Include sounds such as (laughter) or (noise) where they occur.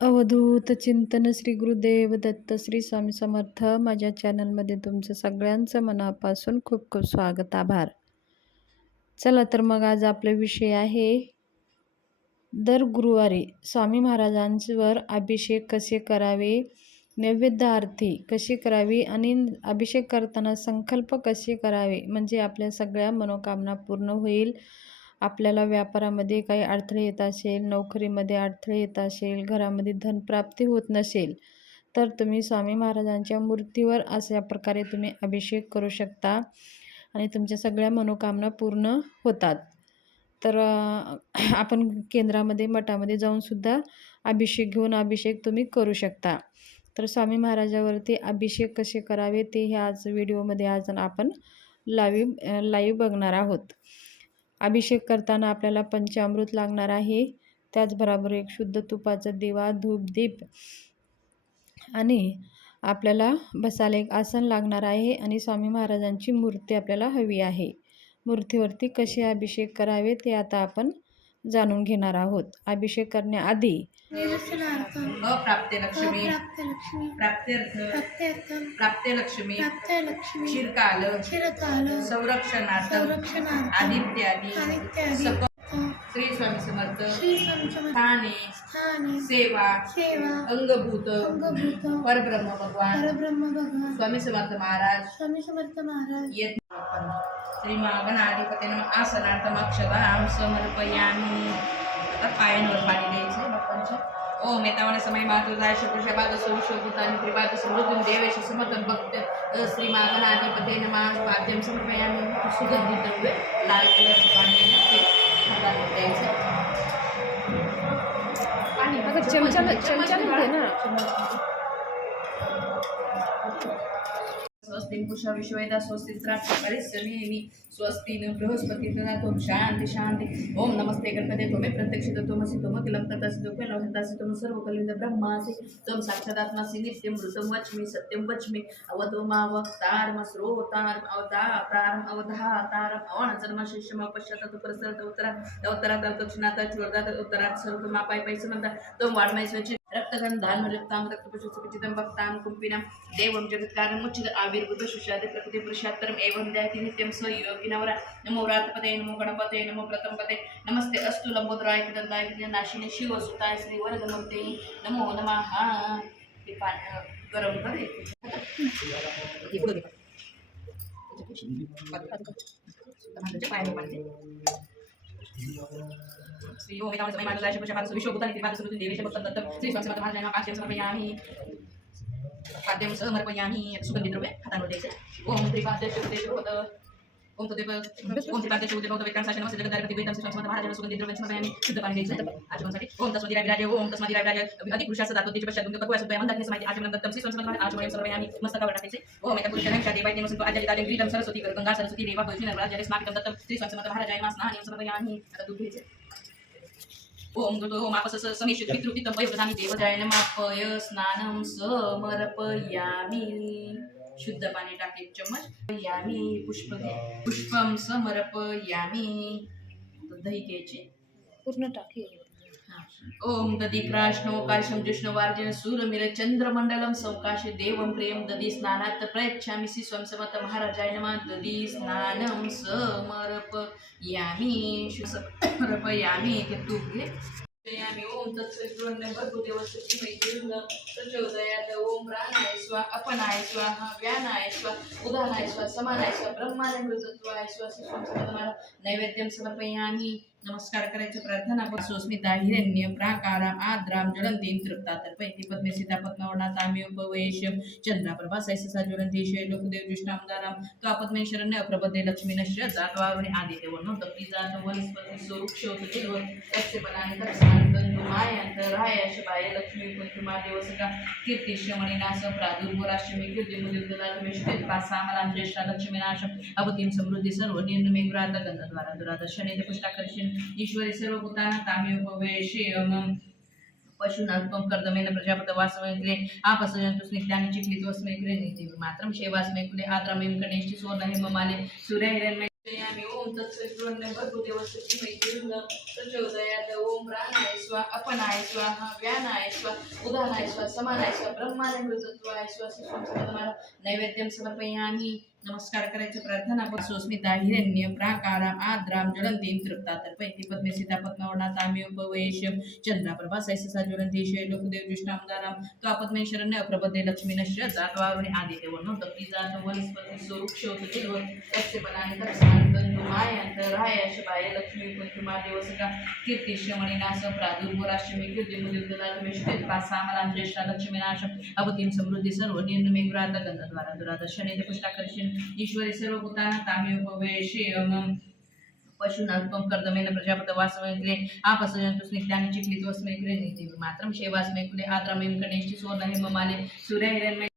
अवधूत चिंतन श्री गुरुदेव दत्त श्री स्वामी समर्थ. माझ्या चॅनलमध्ये तुमचं सगळ्यांचं मनापासून खूप खूप स्वागत आभार. चला तर मग आज आपला विषय आहे दर गुरुवारी स्वामी महाराजांवर अभिषेक कसे करावे नैवेद्य आरती कशी करावी आणि अभिषेक करताना संकल्प कसे करावे म्हणजे आपल्या सगळ्या मनोकामना पूर्ण होईल. आपल्याला व्यापारामध्ये काही अडथळे येत असेल नोकरीमध्ये अडथळे येत असेल घरामध्ये धनप्राप्ती होत नसेल तर तुम्ही स्वामी महाराजांच्या मूर्तीवर अशा प्रकारे तुम्ही अभिषेक करू शकता आणि तुमच्या सगळ्या मनोकामना पूर्ण होतात. तर (clears throat) आपण केंद्रामध्ये मठामध्ये जाऊनसुद्धा अभिषेक घेऊन अभिषेक तुम्ही करू शकता. तर स्वामी महाराजावरती अभिषेक कसे करावे ते ह्या आज व्हिडिओमध्ये आज आपण लाईव्ह लाईव्ह बघणार आहोत. अभिषेक करताना आपल्याला पंचामृत लागणार आहे. त्याचबरोबर एक शुद्ध तुपाचा दिवा धूप दीप आणि आपल्याला बसायला एक आसन लागणार आहे आणि स्वामी महाराजांची मूर्ती आपल्याला हवी आहे. मूर्तीवरती कसे अभिषेक करावे ते आता आपण जाणून घेणार आहोत. अभिषेक करण्याआधी अप्राप्ते लक्ष्मी प्राप्ते लक्ष्मी चिरकाल. संरक्षणार्थ. आदित्यादी. श्री स्वामी समर्थ. स्थाने. स्थाने सेवा. सेवा अंगभूत. अंगभूत परब्रह्म भगवान. परब्रह्म भगवान स्वामी समर्थ महाराज. स्वामी समर्थ महाराज. येत श्री गणाधिपती आसनार्थम अक्षताम समर्पयामी आता पायांवर पाणी द्यायचं बाप्पांच्या ओम एतावने समय मातृदाय शुक्र बाग सुशोभूतानि त्रिबाग समृद्धीं देवेश समर्थन भक्त श्री गणाधिपती नमः पाद्यम समर्पयामी सुगंधित द्रव्य लाल कलरचं पाणी आहे ना, ते हातावर द्यायचं पाणी अगं, चमच्यानं- चमच्यानं दे ना. स्वस्ति पुषा विश्ववेदा स्वस्ति परिश्रमेमि स्वस्ति न बृहस्पति तदातुम शांति शांति ओम नमस्ते गणपते त्वमे प्रत्यक्षित त्वमसि त्वमखिलं तथासि त्वमेव लोहितासि त्वं सर्वकलिन्द ब्रह्मासि। त्वं साक्षादात्मासि नित्यं मृतं वच्मि सत्यं वच्मि। अवतो मा अवतारम् अवधातारम् अवतातारम अवधातारम। अवणचर्म शिष्यम पश्चात परसरत उत्तरात् उत्तरात दक्षिणात चूर्धात उत्तरात सर्व मा त्वं वाड्मय स्वच्छ रक्तगंधान रक्तां रक्तपशुचितं भक्तां कुम्पिनं देवं जगत्कारं मुच्चित आविर्भूत शुष्यादि प्रकृति पुरुषात्तरम् एवं दयाति नित्यं स योगिनवरा नमो व्रातपते नमो गणपते नमो प्रथमपते नमस्ते अस्तु लंबोदराय दंडाय नाशिने शिवसुताय श्री वरदमूर्ते नमो नमः पाणी गरम कर हे पाणी. श्री ओम एकावन्न समय माझ्या जायचे पुरुषापासून विश्वभूतानि त्रिपाद सुरुतून देवेश भक्त दत्त श्री स्वामी समर्थ महाराजांना पाद्यम समर्पयामी पाद्यम समर्पयामी सुगंधी द्रव्य हातांवर द्यायचे ओम त्रिपाद्य शुद्धे भक्त ओम राविराजे ओम समाधी आचमन दत्तम श्री स्वामी समर्थ महाराज आचमन समर्पयामी स्वामी शुद्ध पाणी टाके एक चम्मच. यामी पुष्प घे पुष्पम समर्पयामी दही घ्यायचे. पूर्ण टाकी ओम दधी कृष्णो काशम जिष्णु वार्जन सूरमिर चंद्रमंडलम सौकाशे देवं प्रेम दधी स्नानात प्रयच्छामि श्री स्वयं समर्थ महाराजाय नमः दधी स्नानं समर्पयामी समर्पयामी ते तूप घे यामी ओम तत्सवितुर्वण्य भर्गुदेवस्य धीमहि ओम प्राणाय स्वाहा अपनाय स्वाहा व्यानाय स्वाहा उदानाय स्वाहा समानाय स्वाहा ब्रह्माय मृतत्वाय स्वाहा श्री नैवेद्यं नमस्कार करायचं प्रार्थना पण सुस्मिता हिरण्य प्राकाराम आद्राम ज्वलंतीं तृप्ता तर्पयति पद्मे सीता पद्मवर्णा तामी उपवेश चंद्राप्रभा सैससा ज्वलंती शैलोकदेव जुष्टामदाराम तो पद्मे शरण्य प्रपदे लक्ष्मी नश्य जातवारुणी आदित्य वर्ण तप्ती जात वनस्पती सुवृक्ष सुजीव तस्य बनाने तत्सांत मायांत राय शबाय लक्ष्मी कुंकुमा देवसका कीर्ती शमणिनाश प्रादुर्भराश्रमी कीर्ती मुदिर्ददातमे शुभेत पासामलां ज्येष्ठा लक्ष्मीनाश अवतीं समृद्धी सर्व निर्णमे ग्रात गंधद्वारा दुरात शनी पुष्टाकर्षण ईश्वरी सर्व भूताना तामी उपवेशेयम पशुनात्मक कर्दमेन प्रजापत वासवैक्रे आपसजंतु स्निग्धानि चिक्लित वस्मैक्रे नीति मात्रम शेवास्मैकुले आद्रमें सुवर्ण हेममाले सूर्य हिरण्मय यामि ओम ओम प्राणाय स्वाहा अपनाय स्वाहा व्यानाय स्वाहा उदानाय स्वाहा समानाय स्वाहा ब्रह्माय नैवेद्यं समर्पयामि नमस्कार करायचं प्रार्थना सुस्मिता हिरण्य प्राकाराम आद्राम ज्वलंती तृप्ता तर्पयति पद्मे सीता पद्मवर्णा ताम्य उपवेश्य चंद्राप्रभा सैससा ज्वलंती शैलकुदेव जुष्टामदाराम तो आपत्मे शरण्य प्रपदे लक्ष्मीनश्च जातवारुणी आदित्य वनो तप्ती जात वनस्पती सुवृक्ष सुजीव तत्सपनानि तत्सान्तु मायांत रायाश बाय लक्ष्मी पंचमा देवसका कीर्तिश्यमणिनाश प्रादुर्भराश्रमी कीर्तिमुदिव ददातु मे पासामलां ज्येष्ठा लक्ष्मीनाश अवतीं समृद्धी सर्व निर्णमे ग्रात गंधद्वारा दुराद पुष्टाकर्षण ईश्वरी सर्वभूताना ताम्योपवेशेयम पशूनाल्पं कर्दमेन प्रजापत वासवैक्रे आपसजन्तु स्निग्धानि चिक्लितो अस्मै कृ मात्रं शेवास्मै कुले आद्रमें ममाले सूर्य सूर्यहिरण्मय